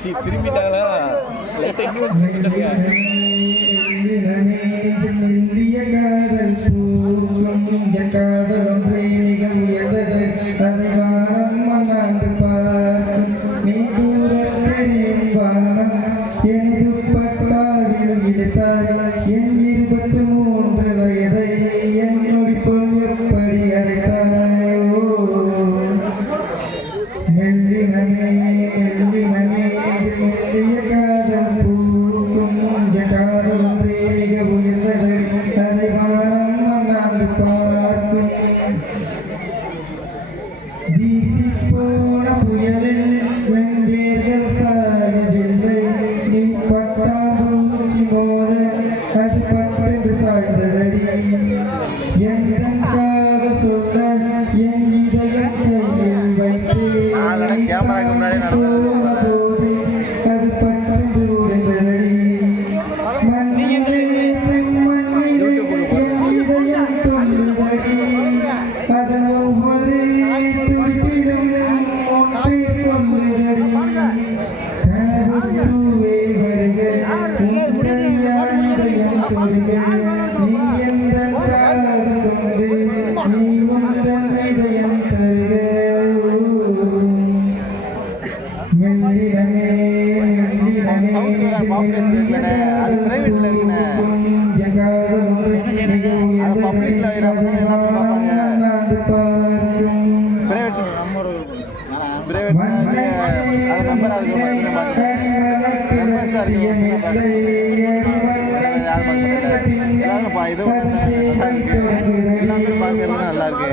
C திரும்பிட்டாங்களா காதல் ஒன்றே மிக உயர்ந்தது அதை வானம் மன்னாந்து பார்க்கும் நீ தூர தெரியும் வானம் எனது பட்டாவில் இழுத்தார் என் வீசிப்போன புயலில் வெண்பேர்கள் சாகவில்லை. நீ பட்டாம்பூச்சி மோத அது பட்டென்று சாய்ந்ததடி. எந்த வீட்டில் வைக்கிறாங்க எல்லாமே பார்ப்பாங்க. பிரைவேட் பிரைவேட் அது நம்பர் நல்லா இருக்கு.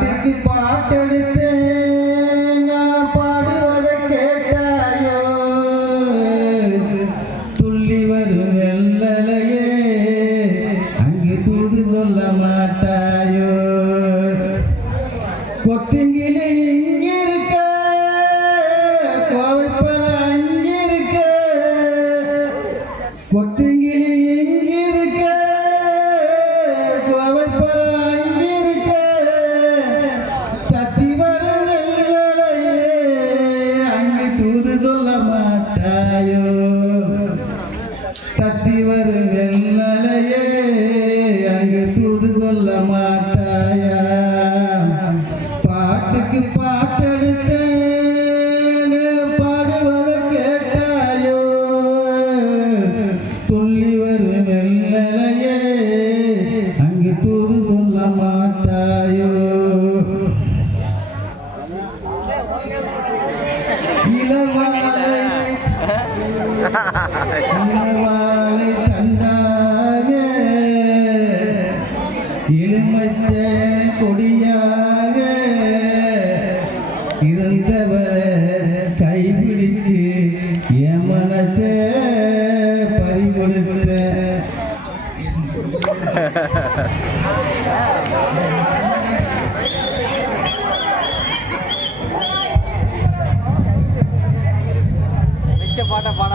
की पाटड़ते தாயோ தத்தி வரும் வெண்மலையே அங்கு தூது சொல்ல மாட்டாயா? கொடியாக இருந்தவரை கைபிடிச்சு என் மனச பறிகொடுத்த. பாட்டை பாட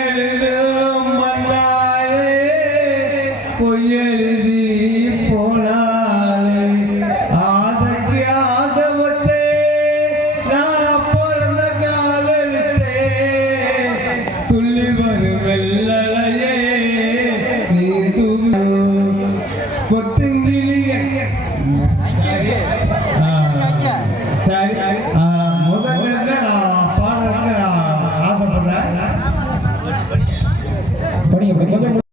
And da, da.